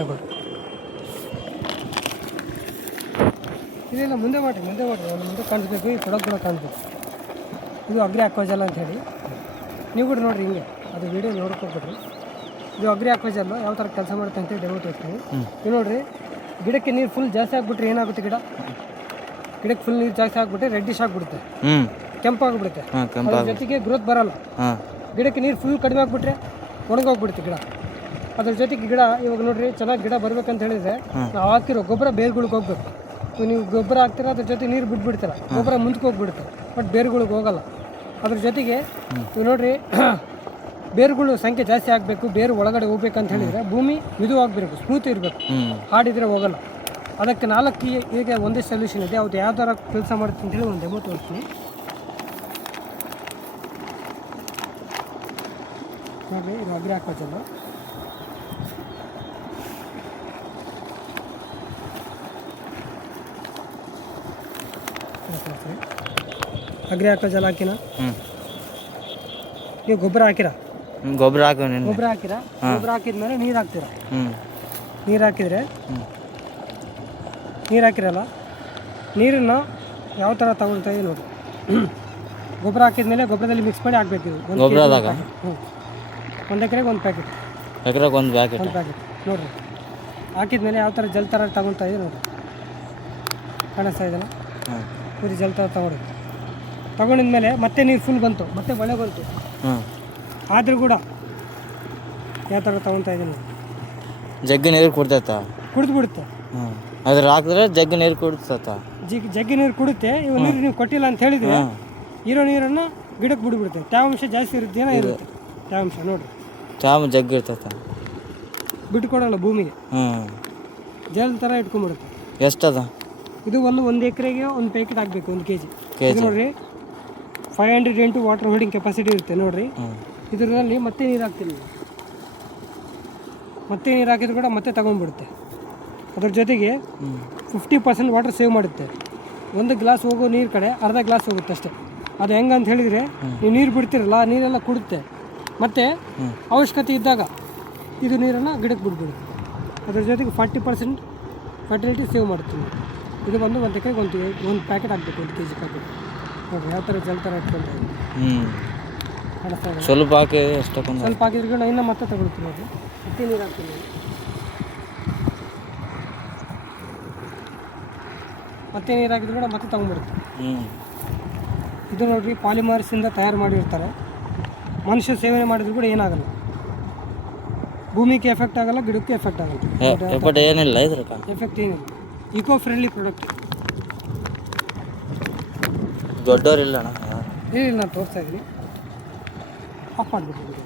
ತಗೊಳ್ಳಿ. ಇದೆಲ್ಲ ಮುಂದೆ ಮಾಡಿ ಒಂದು ಮುಂದೆ ಕಾಣಿಸ್ಬೇಕು, ಈ ಕೊಡೋಕೆ ಕೂಡ ಕಾಣಿಸ್ಬೇಕು. ಇದು ಅಗ್ರಿ ಅಕ್ವಾಜಲ್ ಅಂತ ಹೇಳಿ ನೀವು ಕೂಡ ನೋಡಿರಿ, ಹಿಂಗೆ ಅದು ವೀಡಿಯೋ ನೋಡ್ಕೊಬಿಡ್ರಿ. ಇದು ಅಗ್ರಿ ಅಕ್ವಾಜಲ್ಲು ಯಾವ ಥರ ಕೆಲಸ ಮಾಡುತ್ತೆ ಅಂತ ಡೆಮೋ ತೋರಿಸ್ತೀನಿ. ನೀವು ನೋಡಿರಿ, ಗಿಡಕ್ಕೆ ನೀರು ಫುಲ್ ಜಾಸ್ತಿ ಆಗಿಬಿಟ್ರೆ ಏನಾಗುತ್ತೆ, ಗಿಡಕ್ಕೆ ಫುಲ್ ನೀರು ಜಾಸ್ತಿ ಆಗಿಬಿಟ್ರೆ ರೆಡ್ಡಿಶ್ ಆಗಿಬಿಡುತ್ತೆ, ಕೆಂಪಾಗಿಬಿಡುತ್ತೆ. ಅದ್ರ ಜೊತೆಗೆ ಗ್ರೋತ್ ಬರಲ್ಲ. ಗಿಡಕ್ಕೆ ನೀರು ಫುಲ್ ಕಡಿಮೆ ಆಗಿಬಿಟ್ರೆ ಒಣಗೋಗ್ಬಿಡುತ್ತೆ ಗಿಡ. ಅದ್ರ ಜೊತೆಗೆ ಗಿಡ ಇವಾಗ ನೋಡಿರಿ, ಚೆನ್ನಾಗಿ ಗಿಡ ಬರ್ಬೇಕಂತ ಹೇಳಿದರೆ ನಾವು ಹಾಕಿರೋ ಗೊಬ್ಬರ ಬೇರುಗಳಿಗೆ ಹೋಗ್ಬೇಕು. ನೀವು ಗೊಬ್ಬರ ಹಾಕ್ತೀರ, ಅದ್ರ ಜೊತೆ ನೀರು ಬಿಟ್ಬಿಡ್ತೀರ, ಗೊಬ್ಬರ ಮುಂದಕ್ಕೆ ಹೋಗ್ಬಿಡುತ್ತೆ, ಬಟ್ ಬೇರುಗಳಿಗೆ ಹೋಗಲ್ಲ. ಅದ್ರ ಜೊತೆಗೆ ನೀವು ನೋಡಿರಿ, ಬೇರುಗಳು ಸಂಖ್ಯೆ ಜಾಸ್ತಿ ಆಗಬೇಕು, ಬೇರು ಒಳಗಡೆ ಹೋಗ್ಬೇಕಂತ ಹೇಳಿದರೆ ಭೂಮಿ ಇದು ಆಗಬೇಕು, ಸ್ಮೂತ್ ಇರಬೇಕು, ಹಾಡಿದರೆ ಹೋಗಲ್ಲ. ಅದಕ್ಕೆ 4 ಈಗ ಒಂದೇ ಸೊಲ್ಯೂಷನ್ ಇದೆ. ಅದು ಯಾವ ಥರ ಕೆಲಸ ಮಾಡುತ್ತೆ ಅಂತೇಳಿ ಒಂದು ಡೆಮೋ ತೋರಿಸ್ತೀನಿ ನೋಡಿ. ಇದು ಅಗ್ರಿ ಅಕ್ವಾಜಲ್ಲು. ಅಗ್ರಿ ಅಕ್ವಾಜಲ್ ಹಾಕಿನ ನೀವು ಗೊಬ್ಬರ ಹಾಕಿರಾ? ಗೊಬ್ಬರ ಹಾಕಿರಾ? ಗೊಬ್ಬರ ಹಾಕಿದ್ಮೇಲೆ ನೀರು ಹಾಕ್ತೀರಾ. ನೀರು ಹಾಕಿರಲ್ಲ, ನೀರನ್ನು ಯಾವ ಥರ ತಗೊಳ್ತಾ ಇದೆ ನೋಡಿ. ಗೊಬ್ಬರ ಹಾಕಿದ್ಮೇಲೆ ಗೊಬ್ಬರದಲ್ಲಿ ಮಿಕ್ಸ್ ಮಾಡಿ ಹಾಕ್ಬೇಕು. ಇದು 1 ಎಕರೆಗೆ 1 ಪ್ಯಾಕೆಟ್, ಒಂದು ಪ್ಯಾಕೆಟ್ ನೋಡಿರಿ. ಹಾಕಿದ್ಮೇಲೆ ಯಾವ ಥರ ಜಲ್ ಥರ ತಗೊಳ್ತಾ ಇದೆ ನೋಡಿ, ಕಾಣಿಸ್ತಾ ಇದೆಯಲ್ಲ, ಪೂರಿ ಜಲ್ ಥರ ತಗೊಂಡಿದ್ಮೇಲೆ ಮತ್ತೆ ನೀರು ಫುಲ್ ಬಂತು, ಮತ್ತೆ ಮಳೆ ಬಂತು, ಆದರೂ ಕೂಡ ಯಾವ ಥರ ತಗೊಳ್ತಾ ಇದ್ದೀನಿ. ಜಗ್ಗಿ ನೀರು ಕುಡ್ತೈತ, ಕುಡಿದ್ಬಿಡುತ್ತೆ. ಅದ್ರ ಹಾಕಿದ್ರೆ ಜಗ್ಗಿ ನೀರು ಕುಡಿಸ್ತೈತ, ಜಗ್ಗಿ ನೀರು ಕುಡುತ್ತೆ. ಇವು ನೀರು ನೀವು ಕೊಟ್ಟಿಲ್ಲ ಅಂತ ಹೇಳಿದರೆ ಇರೋ ನೀರನ್ನು ಗಿಡಕ್ಕೆ ಬಿಡ್ಬಿಡುತ್ತೆ. ತೇವಾಂಶ ಜಾಸ್ತಿ ಇರುತ್ತೆ, ಇರುತ್ತೆ ತೇವಾಂಶ ನೋಡಿರಿ, ಜಗ್ಗಿ ಇರ್ತೈತ, ಬಿಟ್ಕೊಡಲ್ಲ ಭೂಮಿಗೆ, ಜಲ್ ಥರ ಇಟ್ಕೊಂಡ್ಬಿಡುತ್ತೆ. ಎಷ್ಟದ ಇದು 1 ಎಕರೆಗೆ 1 ಪ್ಯಾಕೆಟ್ ಹಾಕಬೇಕು, 1 kg. ಇದು ನೋಡಿರಿ, 500 into ವಾಟರ್ ಹೋಲ್ಡಿಂಗ್ ಕೆಪಾಸಿಟಿ ಇರುತ್ತೆ ನೋಡಿರಿ. ಇದರಲ್ಲಿ ಮತ್ತೆ ನೀರು ಹಾಕ್ತೀನಿ, ಮತ್ತೆ ನೀರು ಹಾಕಿದ್ರು ಕೂಡ ಮತ್ತೆ ತಗೊಂಡ್ಬಿಡುತ್ತೆ. ಅದ್ರ ಜೊತೆಗೆ 50% ವಾಟರ್ ಸೇವ್ ಮಾಡುತ್ತೆ. 1 ಗ್ಲಾಸ್ ಹೋಗೋ ನೀರು ಕಡೆ ಅರ್ಧ ಗ್ಲಾಸ್ ಹೋಗುತ್ತೆ ಅಷ್ಟೇ. ಅದು ಹೆಂಗೆ ಅಂತ ಹೇಳಿದರೆ, ನೀವು ನೀರು ಬಿಡ್ತಿರಲ್ಲ, ನೀರೆಲ್ಲ ಕುಡುತ್ತೆ, ಮತ್ತು ಅವಶ್ಯಕತೆ ಇದ್ದಾಗ ಇದು ನೀರನ್ನು ಗಿಡಕ್ಕೆ ಬಿಟ್ಬಿಡುತ್ತೆ. ಅದ್ರ ಜೊತೆಗೆ 40% ಫರ್ಟಿಲಿಟಿ ಸೇವ್ ಮಾಡುತ್ತೆ. ಇದು ಬಂದು 1 ಎಕರೆಗೆ 1 ಪ್ಯಾಕೆಟ್ ಹಾಕಬೇಕು, 1 kg ಪ್ಯಾಕೆಟ್ ನೋಡಿ. ಯಾವ ಥರ ಜಲ್ ಥರ ಇಟ್ಕೊಳ್ತಾ ಇದೆ, ಕಾಣಿಸ್ತಾ ಇದೆ. ಸ್ವಲ್ಪ ಹಾಕಿದ್ರೆ ಇನ್ನೂ ಮತ್ತೆ ತಗೊಳ್ತೀನಿ ನೋಡಿ, ಮತ್ತೆ ನೀರು ಹಾಕ್ತೀನಿ, ಮತ್ತೆ ನೀರು ಹಾಕಿದ್ರು ಕೂಡ ಮತ್ತೆ ತಗೊಂಡ್ಬಿಡುತ್ತೆ. ಇದು ನೋಡಿರಿ, ಪಾಲಿಮರ್ಸಿಂದ ತಯಾರು ಮಾಡಿರ್ತಾರೆ. ಮನುಷ್ಯ ಸೇವನೆ ಮಾಡಿದ್ರು ಕೂಡ ಏನಾಗಲ್ಲ, ಭೂಮಿಗೆ ಎಫೆಕ್ಟ್ ಆಗಲ್ಲ, ಗಿಡಕ್ಕೆ ಎಫೆಕ್ಟ್ ಆಗಲ್ಲ, ಎಫೆಕ್ಟ್ ಏನಿಲ್ಲ. Eco friendly product. ದೊಡ್ಡವರಿಲ್ಲ ನಾನು ತೋರಿಸ್ತಾ ಇದ್ದೀನಿ, ಆಫ್ ಮಾಡಿಬಿಟ್ಟು.